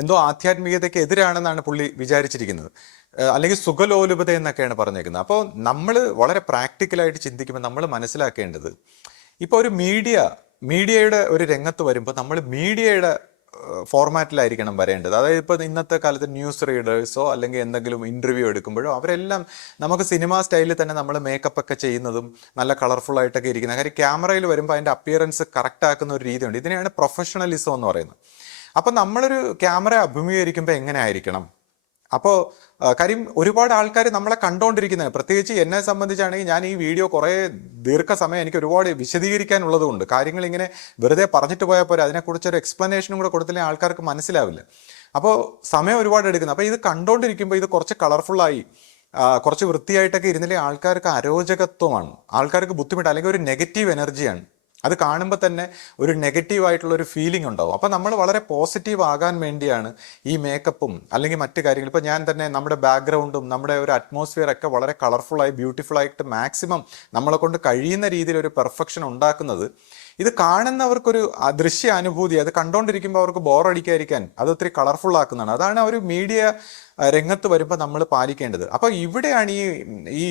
എന്തോ ആധ്യാത്മികതയ്ക്ക് എതിരാണെന്നാണ് പുള്ളി വിചാരിച്ചിരിക്കുന്നത്. അല്ലെങ്കിൽ സുഖലോലുപത എന്നൊക്കെയാണ് പറഞ്ഞേക്കുന്നത്. അപ്പോൾ നമ്മൾ വളരെ പ്രാക്ടിക്കലായിട്ട് ചിന്തിക്കുമ്പോൾ നമ്മൾ മനസ്സിലാക്കേണ്ടത്, ഇപ്പോൾ ഒരു മീഡിയയുടെ ഒരു രംഗത്ത് വരുമ്പോൾ നമ്മൾ മീഡിയയുടെ ഫോർമാറ്റിലായിരിക്കണം വരേണ്ടത്. അതായത് ഇപ്പോൾ ഇന്നത്തെ കാലത്ത് ന്യൂസ് റീഡേഴ്സോ അല്ലെങ്കിൽ എന്തെങ്കിലും ഇൻ്റർവ്യൂ എടുക്കുമ്പോഴോ അവരെല്ലാം നമുക്ക് സിനിമ സ്റ്റൈലിൽ തന്നെ നമ്മൾ മേക്കപ്പ് ഒക്കെ ചെയ്യുന്നതും നല്ല കളർഫുൾ ആയിട്ടൊക്കെ ഇരിക്കുന്നത്. കാര്യം ക്യാമറയിൽ വരുമ്പോൾ അതിൻ്റെ അപ്പിയറൻസ് കറക്റ്റ് ആക്കുന്ന ഒരു രീതിയുണ്ട്. ഇതിനെയാണ് പ്രൊഫഷണലിസം എന്ന് പറയുന്നത്. അപ്പം നമ്മളൊരു ക്യാമറ അഭിമുഖീകരിക്കുമ്പോൾ എങ്ങനെ ആയിരിക്കണം? അപ്പോൾ കാര്യം ഒരുപാട് ആൾക്കാർ നമ്മളെ കണ്ടുകൊണ്ടിരിക്കുന്നത്, പ്രത്യേകിച്ച് എന്നെ സംബന്ധിച്ചാണെങ്കിൽ ഞാൻ ഈ വീഡിയോ കുറേ ദീർഘസമയം എനിക്ക് ഒരുപാട് വിശദീകരിക്കാനുള്ളതുകൊണ്ട്, കാര്യങ്ങൾ ഇങ്ങനെ വെറുതെ പറഞ്ഞിട്ട് പോയാൽ പോരെ, അതിനെക്കുറിച്ചൊരു എക്സ്പ്ലനേഷനും കൂടെ കൊടുത്തില്ലെങ്കിൽ ആൾക്കാർക്ക് മനസ്സിലാവില്ല. അപ്പോൾ സമയം ഒരുപാട് എടുക്കുന്നത്. അപ്പോൾ ഇത് കണ്ടുകൊണ്ടിരിക്കുമ്പോൾ ഇത് കുറച്ച് കളർഫുള്ളായി കുറച്ച് വൃത്തിയായിട്ടൊക്കെ ഇരുന്നില്ലേ ആൾക്കാർക്ക് അരോചകത്വമാണ്, ആൾക്കാർക്ക് ബുദ്ധിമുട്ട്, അല്ലെങ്കിൽ ഒരു നെഗറ്റീവ് എനർജിയാണ്. അത് കാണുമ്പോൾ തന്നെ ഒരു നെഗറ്റീവായിട്ടുള്ള ഒരു ഫീലിംഗ് ഉണ്ടാവും. അപ്പോൾ നമ്മൾ വളരെ പോസിറ്റീവ് ആകാൻ വേണ്ടിയാണ് ഈ മേക്കപ്പും അല്ലെങ്കിൽ മറ്റു കാര്യങ്ങൾ. ഇപ്പോൾ ഞാൻ തന്നെ നമ്മുടെ ബാക്ക്ഗ്രൗണ്ടും നമ്മുടെ ഒരു അറ്റ്മോസ്ഫിയർ ഒക്കെ വളരെ കളർഫുള്ളായി ബ്യൂട്ടിഫുള്ളായിട്ട് മാക്സിമം നമ്മളെ കൊണ്ട് കഴിയുന്ന രീതിയിൽ ഒരു പെർഫെക്ഷൻ ഉണ്ടാക്കുന്നത്. ഇത് കാണുന്നവർക്കൊരു ദൃശ്യ അനുഭൂതി, അത് കണ്ടുകൊണ്ടിരിക്കുമ്പോൾ അവർക്ക് ബോറടിക്കാതിരിക്കാൻ അത് ഒത്തിരി കളർഫുൾ ആക്കുന്നതാണ്. അതാണ് ഒരു മീഡിയ രംഗത്ത് വരുമ്പോൾ നമ്മൾ പാലിക്കേണ്ടത്. അപ്പോൾ ഇവിടെയാണ് ഈ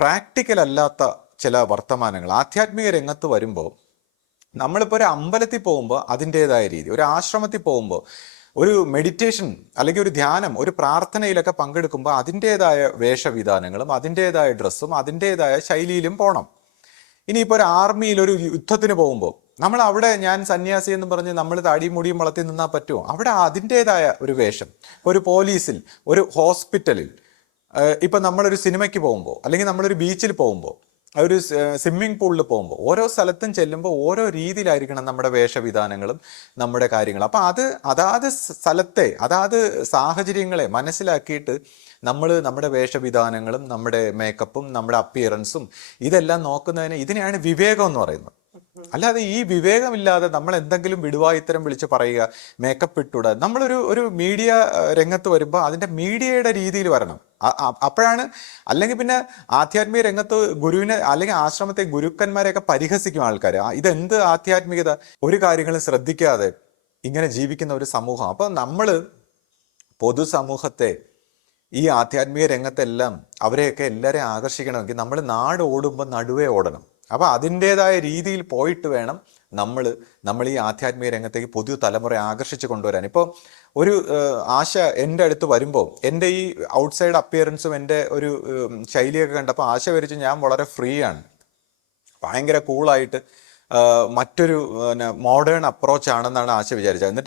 പ്രാക്ടിക്കൽ അല്ലാത്ത ചില വർത്തമാനങ്ങൾ ആധ്യാത്മിക രംഗത്ത് വരുമ്പോൾ. നമ്മളിപ്പോൾ ഒരു അമ്പലത്തിൽ പോകുമ്പോൾ അതിൻ്റേതായ രീതി, ഒരു ആശ്രമത്തിൽ പോകുമ്പോൾ ഒരു മെഡിറ്റേഷൻ അല്ലെങ്കിൽ ഒരു ധ്യാനം, ഒരു പ്രാർത്ഥനയിലൊക്കെ പങ്കെടുക്കുമ്പോൾ അതിൻ്റേതായ വേഷവിധാനങ്ങളും അതിൻ്റേതായ ഡ്രസ്സും അതിൻ്റേതായ ശൈലിയിലും പോകണം. ഇനിയിപ്പോൾ ഒരു ആർമിയിൽ ഒരു യുദ്ധത്തിന് പോകുമ്പോൾ നമ്മൾ അവിടെ ഞാൻ സന്യാസി എന്ന് പറഞ്ഞ് നമ്മൾ താടിയും മുടിയും വളർത്തി നിന്നാൽ പറ്റുമോ? അവിടെ അതിൻ്റേതായ ഒരു വേഷം. ഒരു പോലീസിൽ, ഒരു ഹോസ്പിറ്റലിൽ, ഇപ്പം നമ്മളൊരു സിനിമയ്ക്ക് പോകുമ്പോൾ അല്ലെങ്കിൽ നമ്മളൊരു ബീച്ചിൽ പോകുമ്പോൾ, ഒരു സ്വിമ്മിംഗ് പൂളിൽ പോകുമ്പോൾ, ഓരോ സ്ഥലത്തും ചെല്ലുമ്പോൾ ഓരോ രീതിയിലായിരിക്കണം നമ്മുടെ വേഷവിധാനങ്ങളും നമ്മുടെ കാര്യങ്ങളും. അപ്പം അതാത് സ്ഥലത്തെ അതാത് സാഹചര്യങ്ങളെ മനസ്സിലാക്കിയിട്ട് നമ്മൾ നമ്മുടെ വേഷവിധാനങ്ങളും നമ്മുടെ മേക്കപ്പും നമ്മുടെ അപ്പിയറൻസും ഇതെല്ലാം ഇതിനെയാണ് വിവേകം എന്ന് പറയുന്നത്. അല്ലാതെ ഈ വിവേകമില്ലാതെ നമ്മൾ എന്തെങ്കിലും വിടുവായിത്തരം വിളിച്ച് പറയുക, മേക്കപ്പ് ഇട്ടുകൂടാ. നമ്മളൊരു മീഡിയ രംഗത്ത് വരുമ്പോൾ അതിൻ്റെ മീഡിയയുടെ രീതിയിൽ വരണം. അപ്പോഴാണ്. അല്ലെങ്കിൽ പിന്നെ ആധ്യാത്മിക രംഗത്ത് ഗുരുവിനെ അല്ലെങ്കിൽ ആശ്രമത്തെ ഗുരുക്കന്മാരെയൊക്കെ പരിഹസിക്കും ആൾക്കാർ. ഇതെന്ത് ആധ്യാത്മികത, ഒരു കാര്യങ്ങളും ശ്രദ്ധിക്കാതെ ഇങ്ങനെ ജീവിക്കുന്ന ഒരു സമൂഹം. അപ്പോൾ നമ്മൾ പൊതുസമൂഹത്തെ ഈ ആധ്യാത്മിക രംഗത്തെല്ലാം അവരെയൊക്കെ എല്ലാവരെയും ആകർഷിക്കണമെങ്കിൽ നമ്മൾ നാട് ഓടുമ്പോൾ നടുവേ ഓടണം. അപ്പോൾ അതിൻ്റേതായ രീതിയിൽ പോയിട്ട് വേണം നമ്മൾ ഈ ആധ്യാത്മിക രംഗത്തേക്ക് പുതിയ തലമുറയെ ആകർഷിച്ച് കൊണ്ടുവരാൻ. ഇപ്പോൾ ഒരു ആശ എൻ്റെ അടുത്ത് വരുമ്പോൾ എൻ്റെ ഈ ഔട്ട്സൈഡ് അപ്പിയറൻസും എൻ്റെ ഒരു ശൈലിയൊക്കെ കണ്ടപ്പോൾ ആശ വരിച്ച് ഞാൻ വളരെ ഫ്രീ ആണ്, ഭയങ്കര കൂളായിട്ട് മറ്റൊരു മോഡേൺ അപ്രോച്ച് ആണെന്നാണ് ആശ വിചാരിച്ചത്. എന്നിട്ട്